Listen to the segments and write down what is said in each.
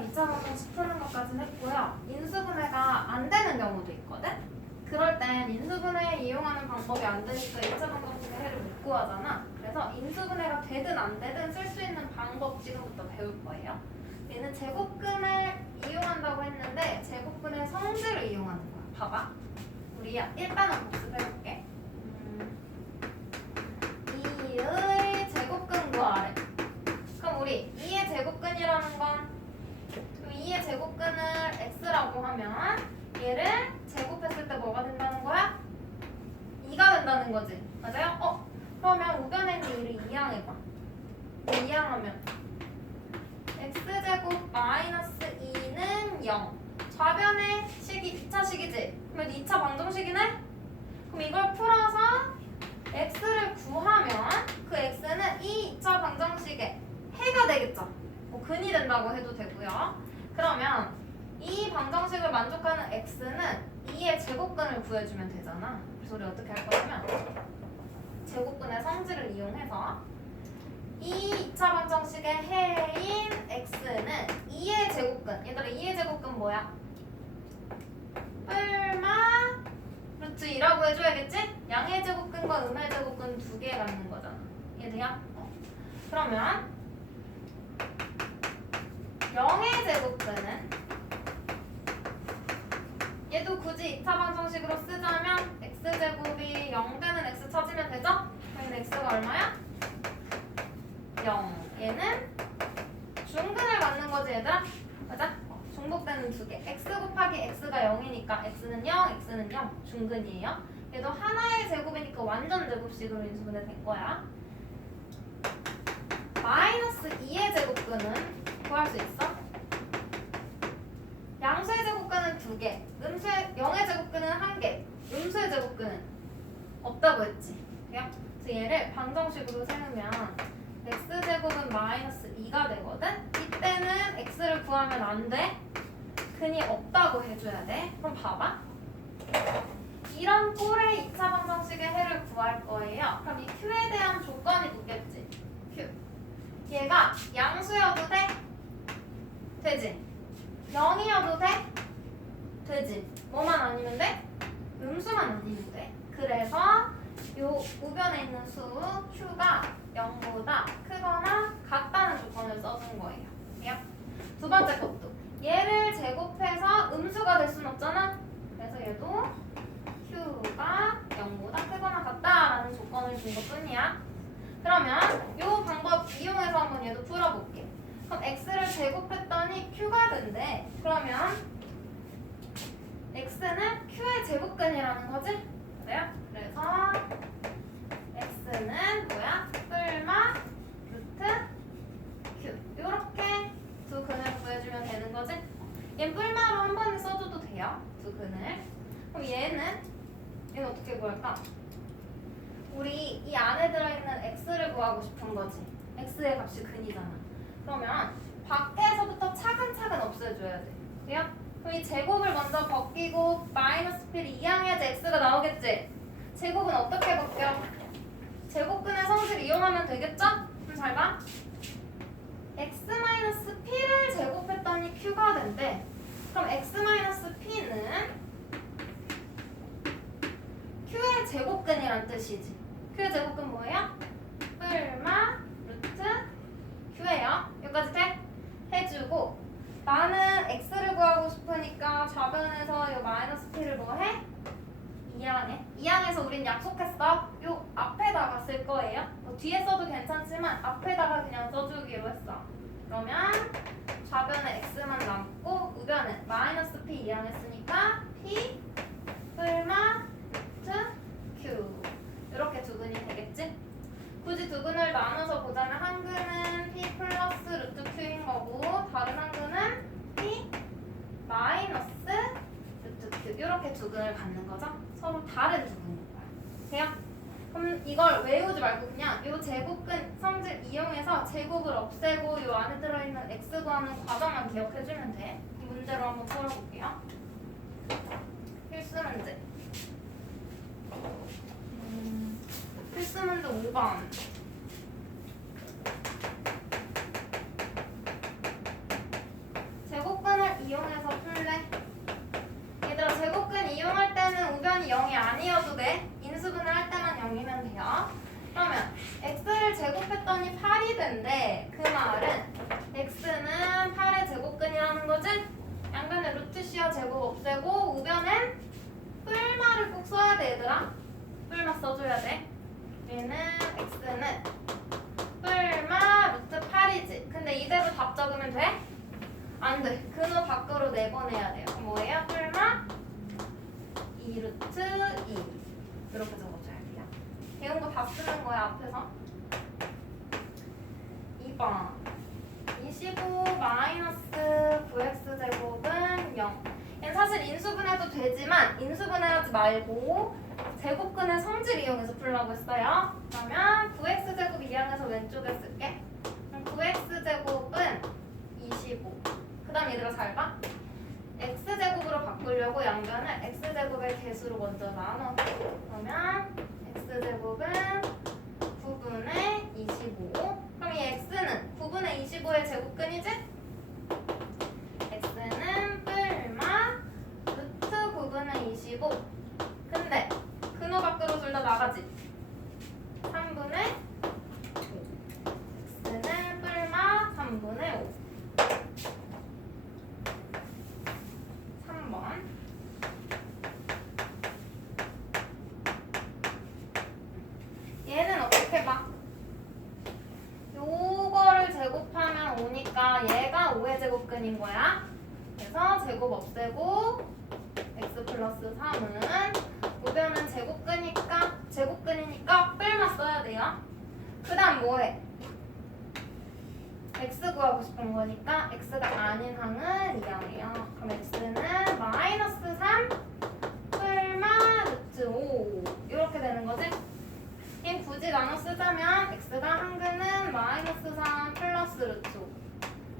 2차 방정식 푸는 것까지는 했고요. 인수분해가 안 되는 경우도 있거든? 그럴 땐 인수분해 이용하는 방법이 안 되니까 2차 방정식의 해를 못 구하잖아. 그래서 인수분해가 되든 안 되든 쓸 수 있는 방법 지금부터 배울 거예요. 얘는 제곱근을 이용한다고 했는데 제곱근의 성질을 이용하는 거야. 봐봐. 우리 일단은 복습해볼게. 음, 2의 제곱근 구하래. 그럼 우리 2의 제곱근이라는 건 2의 제곱근을 x라고 하면 얘를 제곱했을 때 뭐가 된다는 거야? 2가 된다는 거지. 맞아요? 어? 그러면 우변에 있는 얘를 이항해봐. 이항하면 x제곱 마이너스 2는 0. 좌변의 식이 2차 식이지? 그러면 2차 방정식이네? 그럼 이걸 풀어서 x를 구하면 그 x는 이 2차 방정식의 해가 되겠죠. 뭐 근이 된다고 해도 되고요. 그러면 이 방정식을 만족하는 x는 2의 제곱근을 구해주면 되잖아. 그래서 우리 어떻게 할 거냐면 제곱근의 성질을 이용해서 이 2차 방정식의 해인 x는 2의 제곱근. 얘들아 2의 제곱근 뭐야? 뿔마 루트 2라고 해줘야겠지? 양의 제곱근과 음의 제곱근 두 개 갖는 거잖아. 이해돼요? 어. 그러면 0의 제곱근은 얘도 굳이 2차 방정식으로 쓰자면 x제곱이 0 되는 x 찾으면 되죠? 그럼 x가 얼마야? 0 얘는 중근을 갖는 거지 얘들아? 맞아? 어, 중복되는 두 개. x 곱하기 x가 0이니까 x는 0, x는 0. 중근이에요. 얘도 하나의 제곱이니까 완전 제곱식으로 인수분해 된 거야. 마이너스 2의 제곱근은 구할 수 있어? 양수의 제곱근은 두 개, 음수의 0의 제곱근은 한 개, 음수의 제곱근은 없다고 했지. 그래요? 그래서 얘를 방정식으로 세우면 x 제곱은 마이너스 2가 되거든. 이때는 x를 구하면 안 돼. 근이 없다고 해줘야 돼. 그럼 봐봐. 이런 꼴의 2차 방정식의 해를 구할 거예요. 그럼 이 q에 대한 조건이 붙겠지. q. 얘가 양수여도 돼? 되지. 0이어도 돼? 되지. 뭐만 아니면 돼? 음수만 아니면 돼. 그래서 요 우변에 있는 수 q가 0보다 크거나 같다는 조건을 써준 거예요. 돼요? 두 번째 것도 얘를 제곱해서 음수가 될 순 없잖아. 그래서 얘도 q가 0보다 크거나 같다라는 조건을 준 것뿐이야. 그러면 요 방법 이용해서 한번 얘도 풀어볼게. 그럼 x를 제곱했더니 q가 된대. 그러면 x는 q의 제곱근이라는 거지? 그래요? 그래서 x는 뭐야? 뿔마 루트 q 이렇게 두 근을 구해주면 되는 거지? 얘는 뿔마로 한 번에 써줘도 돼요. 두 근을. 그럼 얘는 얘는 어떻게 구할까? 우리 이 안에 들어있는 x를 구하고 싶은 거지. x의 값이 근이잖아. 그러면 밖에서부터 차근차근 없애줘야 돼. 돼요? 그럼 이 제곱을 먼저 벗기고 마이너스 p를 이항해야지 x가 나오겠지? 제곱은 어떻게 벗겨? 제곱근의 성질 이용하면 되겠죠? 그럼 잘 봐. x 마이너스 p를 제곱했더니 q가 된대. 그럼 x 마이너스 p는 q의 제곱근이란 뜻이지. q의 제곱근 뭐예요? 뿔마 루트 q예요. 여기까지 돼? 해주고 나는 x를 구하고 싶으니까 좌변에서 이 마이너스 p를 뭐 해? 이항해. 이항해서 우린 약속했어. 요 앞에다가 쓸 거예요. 뭐 뒤에 써도 괜찮지만 앞에다가 그냥 써주기로 했어. 그러면 좌변에 x만 남고 우변에 마이너스 p 이항했으니까 p 뿔마 루트 q 이렇게 두 근이 되겠지? 굳이 두 근을 나눠서 보자면 한 근은 p 플러스 루트 q인 거고 다른 한 근은 p 마이너스 루트 q 이렇게 두 근을 갖는 거죠? 서로 다른 두 근인 거야. 돼요? 그럼 이걸 외우지 말고 그냥 이 제곱근 성질 이용해서 제곱을 없애고 이 안에 들어있는 x 구하는 과정만 기억해주면 돼. 이 문제로 한번 풀어볼게요. 필수 문제. 음, 필수 문제 5번. 텐데 그 말은 x는 8의 제곱근이라는 거지? 양변에 루트 c와 제곱 없애고 우변엔 뿔마를 꼭 써야 돼 얘들아 뿔마 써줘야 돼 얘는 x는 뿔마 루트 8이지 근데 이대로 답 적으면 돼? 안 돼. 근호 밖으로 내보내야 돼요. 뭐예요? 뿔마 2 루트 2 이렇게 적어줘야 돼요. 배운 거 다 쓰는 거야 앞에서. 2번 25 마이너스 9x 제곱은 0. 얘는 사실 인수분해도 되지만 인수분해하지 말고 제곱근의 성질 이용해서 풀라고 했어요. 그러면 9x 제곱 이항해서 왼쪽에 쓸게. 그럼 9x 제곱은 25. 그 다음 얘들아 잘 봐. x제곱으로 바꾸려고 양변을 x제곱의 개수로 먼저 나눠. 그러면 x제곱은 9분의 25. 그럼 이 x는 9분의 25의 제곱근이지? x는 뿔마 루트 9분의 25. 근데 근호 밖으로 둘 다 나가지? 3분의 5. x는 뿔마 3분의 5. 3번. 얘는 어떻게 봐? 요거를 제곱하면 오니까 얘가 5의 제곱근인 거야. 그래서 제곱 없애고 x 플러스 3은 우변은 제곱근이니까 제곱근이니까 뿔만 써야 돼요. 그 다음 뭐해? x 구하고 싶은 거니까 x가 아닌 항은 2항이에요. 그럼 x는 마이너스 3 뿔마 루트 5 이렇게 되는 거지? 얘 굳이 나눠 쓰자면 x가 한 근은 마이너스 3 플러스 루트 5.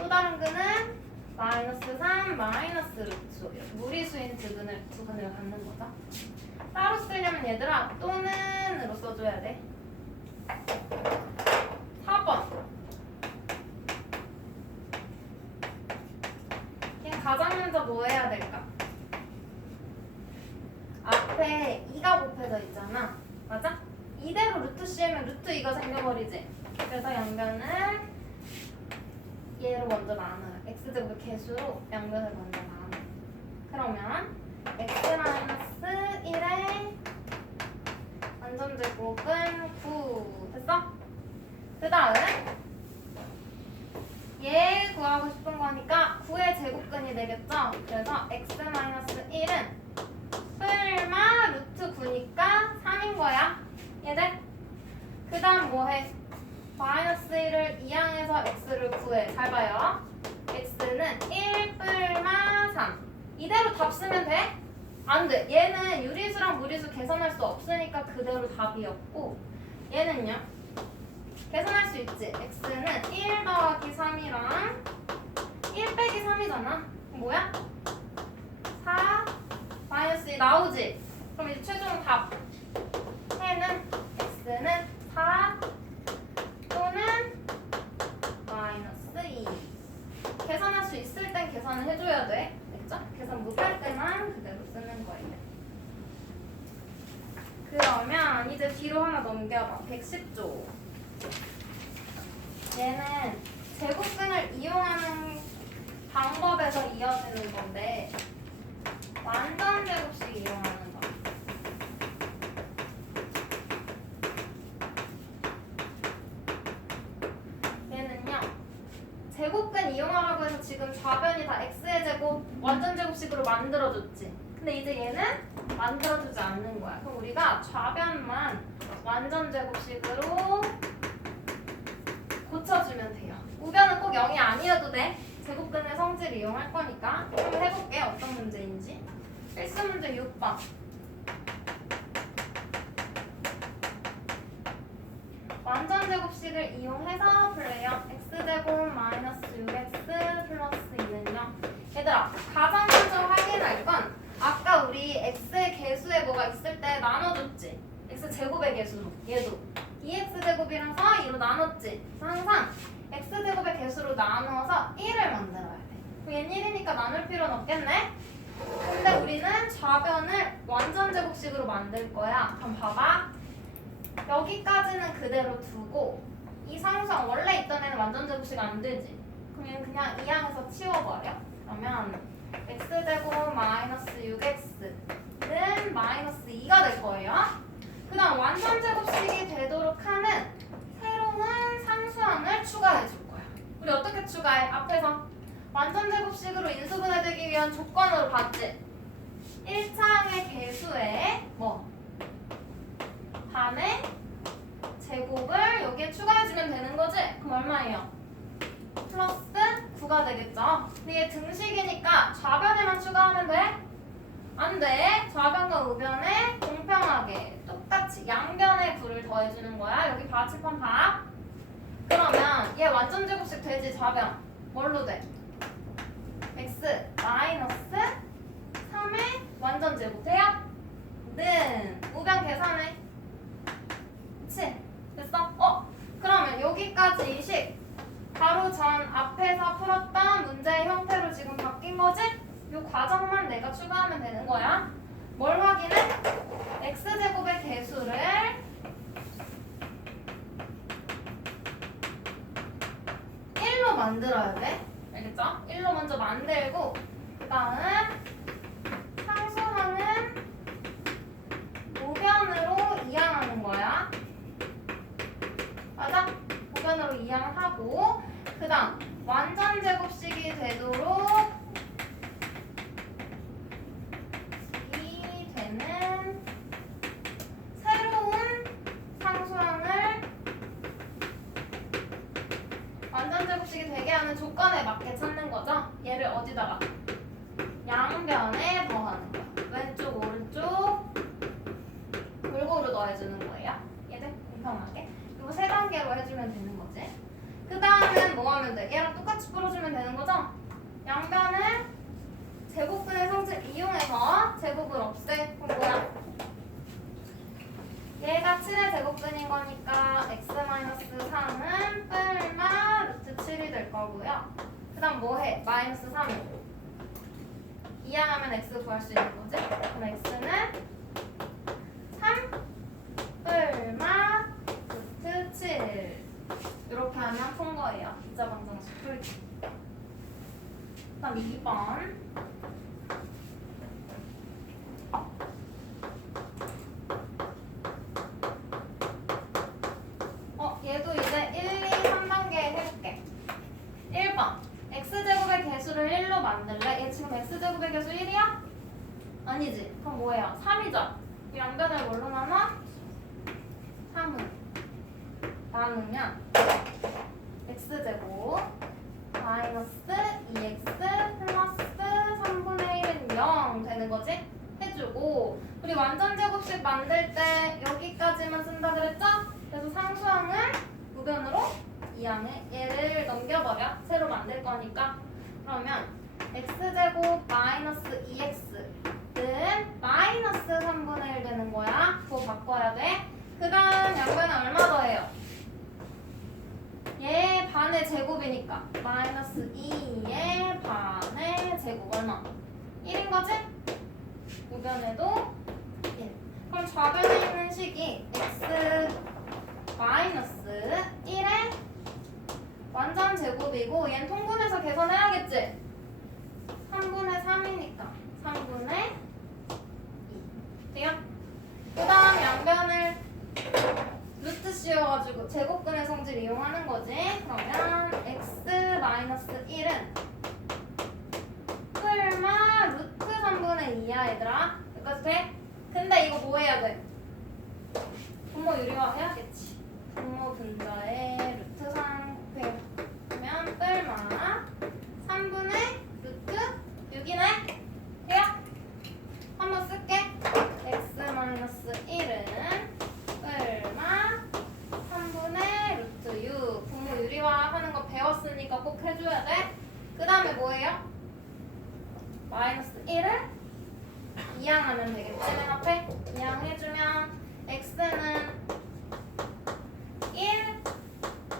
또 다른 근은 마이너스 3 마이너스 루트 5. 이렇게 무리수인 두 근을 두 근을 갖는 거죠. 따로 쓰려면 얘들아 또는으로 써줘야 돼. 4번. 얘 가장 먼저 뭐 해야 될까? 앞에 2가 곱해져 있잖아. 맞아? 이대로 루트 C면 루트 2가 생겨버리지. 그래서 양변은 얘로 먼저 나눠요. x제곱의 개수로 양변을 먼저 나눠. 그러면 x 1의 완전 제곱은 9 됐어? 그 다음 얘 구하고 싶은 거니까 9의 제곱근이 되겠죠? 그래서 x 1은 뿔마 루트 9니까 3인 거야. 얘들? 그 다음 뭐해? 마이너스 1을 이항해서 x를 구해. 잘 봐요. x는 1 뿔마 3. 이대로 답 쓰면 돼? 안 돼. 얘는 유리수랑 무리수 계산할 수 없으니까 그대로 답이었고 얘는요? 계산할 수 있지. x는 1 더하기 3이랑 1 빼기 3이잖아. 뭐야? 4 마이너스 2 나오지? 그럼 이제 최종 답. 해는 x는 4 또는 마이너스 2. 계산할 수 있을 땐 계산을 해줘야 돼. 됐죠? 계산 못할 때만 그대로 쓰는 거예요. 그러면 이제 뒤로 하나 넘겨봐. 110조. 얘는 제곱근을 이용하는 방법에서 이어지는 건데 완전 제곱식 이용하는 거. 얘는요. 제곱근 이용하라고 해서 지금 좌변이 다 x의 제곱 완전 제곱식으로 만들어줬지. 근데 이제 얘는 만들어주지 않는 거야. 그럼 우리가 좌변만 완전 제곱식으로 고쳐주면 돼요. 우변은 꼭 0이 아니어도 돼. 제곱근의 성질 이용할 거니까. 한번 해볼게. 어떤 문제인지. 필수 문제 6번. 완전 제곱식을 이용해서 풀래요. x제곱 마이너스 6x 플러스 2는 0. 얘들아, 가장 먼저 확인할 건 아까 우리 x의 개수에 뭐가 있을 때 나눠줬지. x제곱의 개수로. 얘도. 2x제곱이랑 4, 2로 나눴지. 그래서 항상 x제곱의 개수로 나누어서 1을 만들어야 돼. 그럼 얘는 1이니까 나눌 필요는 없겠네? 근데 우리는 좌변을 완전 제곱식으로 만들 거야. 그럼 봐봐. 여기까지는 그대로 두고 이 상수항 원래 있던 완전 제곱식 안 되지. 그럼 얘는 그냥 2항에서 치워버려. 그러면 x제곱 마이너스 6x 는 마이너스 2가 될 거예요. 그 다음 완전 제곱식이 되도록 하는 새로운 상수항을 추가해 줄 거야. 우리 어떻게 추가해? 앞에서 완전 제곱식으로 인수분해되기 위한 조건으로 봤지? 1차항의 개수에 뭐? 반의 제곱을 여기에 추가해주면 되는 거지? 그럼 얼마예요? 플러스 9가 되겠죠? 근데 이게 등식이니까 좌변에만 추가하면 돼? 안 돼. 좌변과 우변에 공평하게 똑같이 양변에 9를 더해주는 거야. 여기 바치판 봐. 그러면 얘 완전 제곱식 되지 좌변. 뭘로 돼? x 마이너스 3의 완전 제곱 돼요? 는 우변 계산해. 그치? 됐어? 어? 그러면 여기까지 식 바로 전 앞에서 풀었던 문제의 형태로 지금 바뀐 거지? 요 과정만 내가 추가하면 되는 거야. 뭘 확인해? x제곱의 개수를 1로 만들어야 돼. 알겠죠? 1로 먼저 만들고 그 다음 상수항은 우변으로 이항하는 거야. 맞아? 우변으로 이항하고 그 다음 완전 제곱식이 되도록 이 되는 새로운 상수항을 완전 제곱식이 되게 하는 조건에 맞게 찾는 거죠. 얘를 어디다가 양변에 더하는 거야. 왼쪽 오른쪽 골고루 더해주는 거예요. 얘들 공평하게. 이거 세 단계로 해주면 되는 거지. 그 다음은 뭐 하면 돼? 얘랑 똑같이 풀어주면 되는 거죠? 양변을 제곱분의 성질 이용해서 제곱을 없애. 그럼 뭐야? 얘가 7의 제곱분인 거니까 x-3은 뿔마 루트 7이 될 거고요. 그 다음 뭐 해? 마이너스 3. 이항하면 x 구할 수 있는 거지? 그럼 x는 3 뿔마 루트 7 이렇게 하면 푼 거예요. 이자 방정식 풀기. 그다음 2번. 어, 얘도 이제 1, 2, 3단계 해볼게. 1번. x제곱의 개수를 1로 만들래? 얘 지금 x제곱의 개수 1이야? 아니지. 그럼 뭐예요? 3이죠? 이 양변을 뭘로 나눠? 3은 나누면 x제곱 마이너스 2x 플러스 3분의 1은 0 되는 거지? 해주고 우리 완전 제곱식 만들 때 여기까지만 쓴다 그랬죠? 그래서 상수항을 우변으로 이항해 얘를 넘겨버려 새로 만들 거니까 그러면 x제곱 마이너스 2x는 마이너스 3분의 1 되는 거야 그거 바꿔야 돼그 다음 양변은 얼마 더해요? 얘 반의 제곱이니까 마이너스 2의 반의 제곱 얼마? 1인 거지? 우변에도 1 그럼 좌변에 있는 식이 x 마이너스 1의 완전 제곱이고 얘는 통분해서 계산해야겠지? 3분의 3이니까 3분의 2 돼요? 그 다음 양변을 루트 제곱근의 성질 이용하는 거지. 그러면 x 마이너스 1은 풀마 루트 3분의 2야 얘들아. 여기까지 돼? 근데 이거 뭐 해야 돼? 분모 유리화 해야겠지. 분모 분자에 루트 3 곱하면 풀마 3분의 루트 6이네? 돼요? 한번 쓸게. x 마이너스 1은 얼마? 3분의 루트 6 유리화 하는 거 배웠으니까 꼭 해줘야 돼. 그 다음에 뭐예요? 마이너스 1을 이항하면 되겠지 맨 앞에 이항해주면 x는 1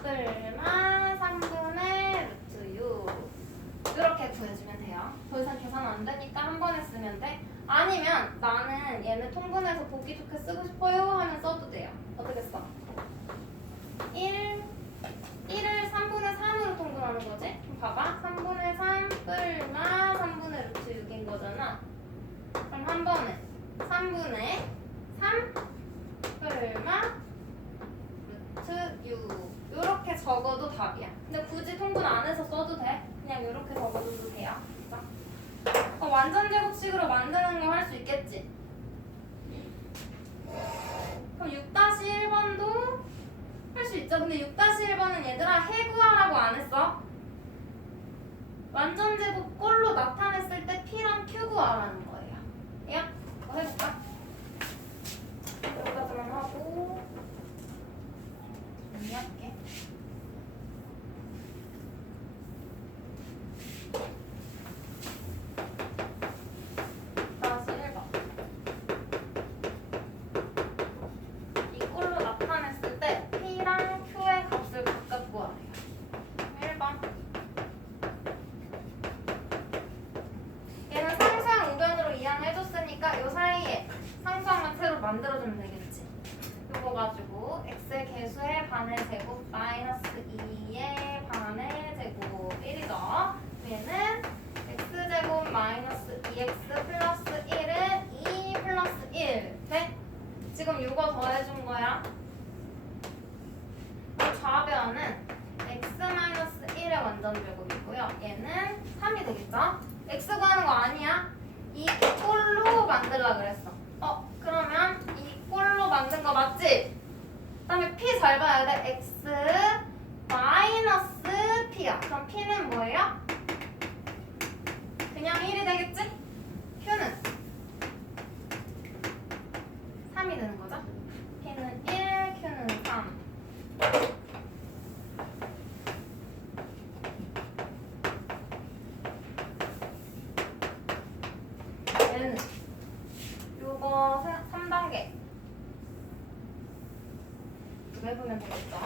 얼마 3분의 루트 6 이렇게 구해주면 돼요. 더 이상 계산 안 되니까 한 번에 쓰면 돼. 아니면 나는 얘는 통분해서 보기 좋게 쓰고 싶어요 하면 써도 돼요. 어떻게 써? 1, 1을 3분의 3으로 통근하는 거지? 그럼 봐봐. 3분의 3 뿔마 3분의 루트 6인 거잖아. 그럼 한 번에 3분의 3 뿔마 루트 6. 이렇게 적어도 답이야. 근데 굳이 통분 안 해서 써도 돼. 그냥 이렇게 적어도 돼요. 어, 완전 제곱식으로 만드는 거 할 수 있겠지? 그럼 6-1번도 할 수 있죠. 근데 6-1번은 얘들아 해구하라고 안 했어. 완전 제곱 꼴로 나타냈을 때 P랑 Q 구하라는 거예요. 야, 뭐 해볼까? 여기까지만 하고 정리할게. 다시 1번. 이꼴로 나타냈을 때 P랑 Q의 값을 각각 구하래요. 1번. 얘는 상수항 우변으로 이항을 해줬으니까 이 사이에 상수항만 새로 만들어주면 되겠지. 이거 가지고 x의 개수의 반의 제곱 마이너스 2의 반의 제곱 1이죠. 얘는 x제곱 마이너스 2x 플러스 1은 2 플러스 1. 돼? 지금 이거 더해준 거야. 이 좌변은 x 마이너스 1의 완전 제곱이고요. 얘는 3이 되겠죠? x 구하는 거 아니야? 이 꼴로 만들라 그랬어. 어, 그러면 이 꼴로 만든 거 맞지? 그다음에 p 잘 봐야 돼. x 마이너스 p야. 그럼 p는 뭐예요? 그냥 1이 되겠지? q는 3이 되는 거죠? p는 1, q는 3. 얘는 요거 3단계 이거 해보면 되겠죠?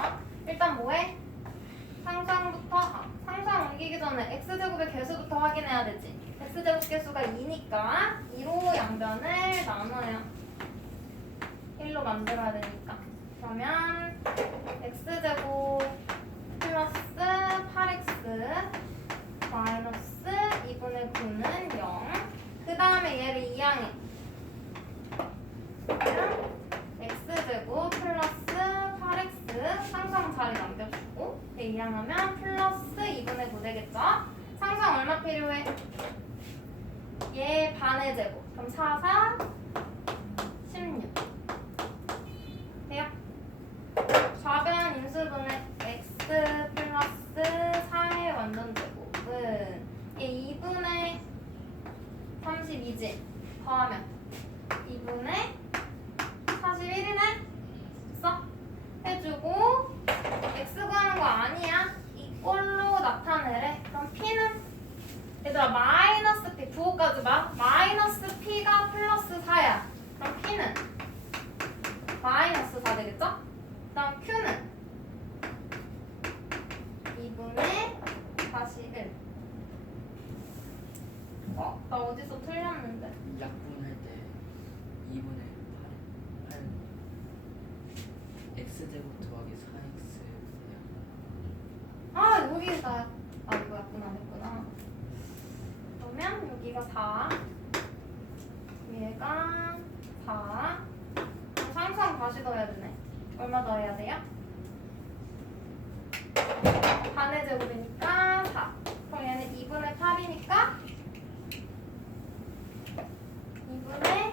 일단 뭐해? 상상부터 아, 상상 옮기기 전에 x제곱의 개수부터 확인해야 되지 x제곱 개수가 2니까 2로 양변을 나눠요 1로 만들어야 되니까 그러면 x제곱 플러스 8x 마이너스 2분의 9는 0. 그 다음에 얘를 이항해. x제곱 플러스 8x 상성 자리 이항하면 플러스 2분의 9 되겠죠? 상성 얼마 필요해? 얘 반의 제곱. 그럼 4, 4, 16. 돼요? 좌변 인수분의 x 플러스 4의 완전 제곱은 얘 2분의 32지 더하면 2분의 41이네 써 해주고 x 구하는 거 아니야 이 꼴로 나타내래 그럼 p는 얘들아 마이너스 p 부호까지 봐 마이너스 p가 플러스 4야 그럼 p는 마이너스 4 되겠죠? 그다음 q는 2분의 41 어? 나 어디서 틀렸는데 약분할 때 2분의 8, 8 x제곱 더하기 4x 아 여기가 아 이거 약구나 했구나 그러면 여기가 4 얘가 4 그럼 상수항 다시 더해야 되네 얼마 더해야 돼요? 반의 제곱이니까 4 그럼 얘는 2분의 8이니까 2분의